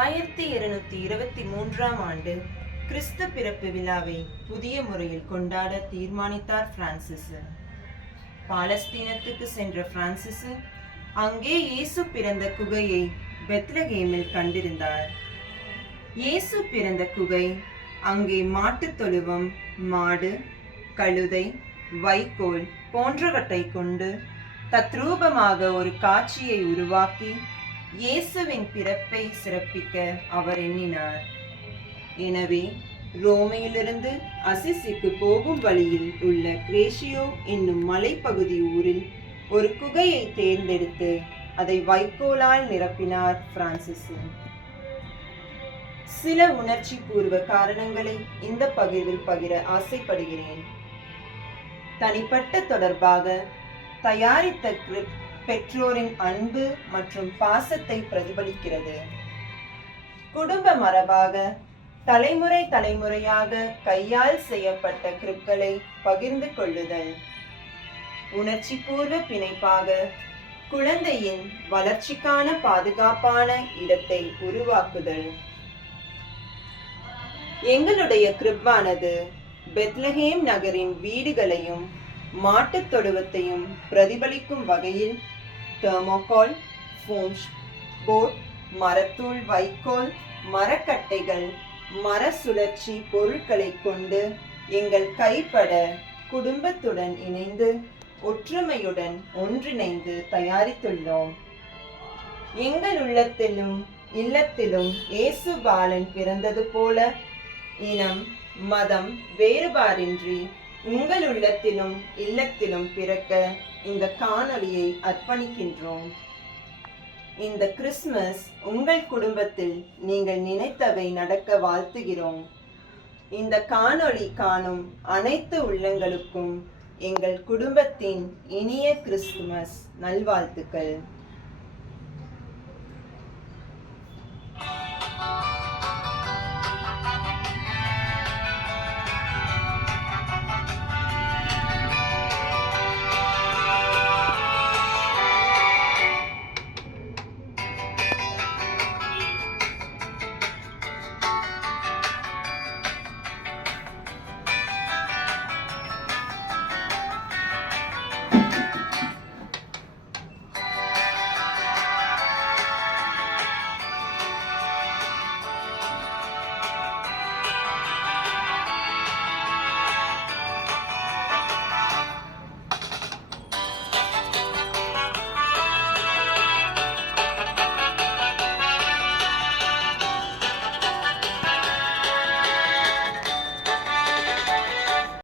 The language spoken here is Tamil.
ஆயிரத்தி இருநூத்தி இருபத்தி மூன்றாம் ஆண்டு கிறிஸ்து பிறப்பு விழாவை புதிய முறையில் கொண்டாட தீர்மானித்தார் பிரான்சிஸ் பாலஸ்தீனத்துக்கு சென்ற பிரான்சிஸ் அங்கே இயேசு பிறந்த குகையை பெத்லகேமில் கண்டிருந்தார். இயேசு பிறந்த குகை அங்கே மாட்டுத் தொழுவம் மாடு கழுதை வைக்கோல் போன்றவற்றை கொண்டு தத்ரூபமாக ஒரு காட்சியை உருவாக்கி இயேசுவின் பிறப்பை சிறப்பிக்க அவர் எண்ணினார். எனவே ரோமையிலிருந்து அசிசிக்கு போகும் வழியில் உள்ள கிரேஷியோ என்னும் மலைப்பகுதி ஊரில் ஒரு குகையை தேர்ந்தெடுத்து அதை வைக்கோலால் நிரப்பினார் பிரான்சிஸ் சில உணர்ச்சி பூர்வ காரணங்களை இந்த பகிர்வில் பகிர ஆசைப்படுகிறேன். தனிப்பட்ட தொடர்பாக தயாரித்த கிரிப் பெற்றோரின் அன்பு மற்றும் பாசத்தை பிரதிபலிக்கிறது. குடும்ப மரபாக தலைமுறை தலைமுறையாக கையால் செய்யப்பட்ட கிரிப்களை பகிர்ந்து கொள்ளுதல். உணர்ச்சி பூர்வ பிணைப்பாக குழந்தையின் வளர்ச்சிக்கான பாதுகாப்பான இடத்தை உருவாக்குதல். எங்களுடைய கிரிப்பானது பெத்லஹேம் நகரின் வீடுகளையும் மாட்டுத் தொழுவத்தையும் பிரதிபலிக்கும் வகையில் தெர்மோகால் ஃபோம்ஸ் போர்ட் மரத்தூள் வைக்கோல் மரக்கட்டைகள் மர சுழற்சி பொருட்களை கொண்டு எங்கள் கைப்பட குடும்பத்துடன் இணைந்து ஒற்றுமையுடன் ஒன்றிணைந்து தயாரித்துள்ளோம். எங்கள் உள்ளத்திலும் இல்லத்திலும் இயேசு பாலன் பிறந்தது போல இனம் மதம் வேறுபாடின்றி உங்கள் உள்ளத்திலும் இல்லத்திலும் பிறக்க இந்த காணொளியை அர்ப்பணிக்கின்றோம். இந்த கிறிஸ்மஸ் உங்கள் குடும்பத்தில் நீங்கள் நினைத்தவை நடக்க வாழ்த்துகிறோம். இந்த காணொளி காணும் அனைத்து உள்ளங்களுக்கும் எங்கள் குடும்பத்தின் இனிய கிறிஸ்துமஸ் நல்வாழ்த்துக்கள்.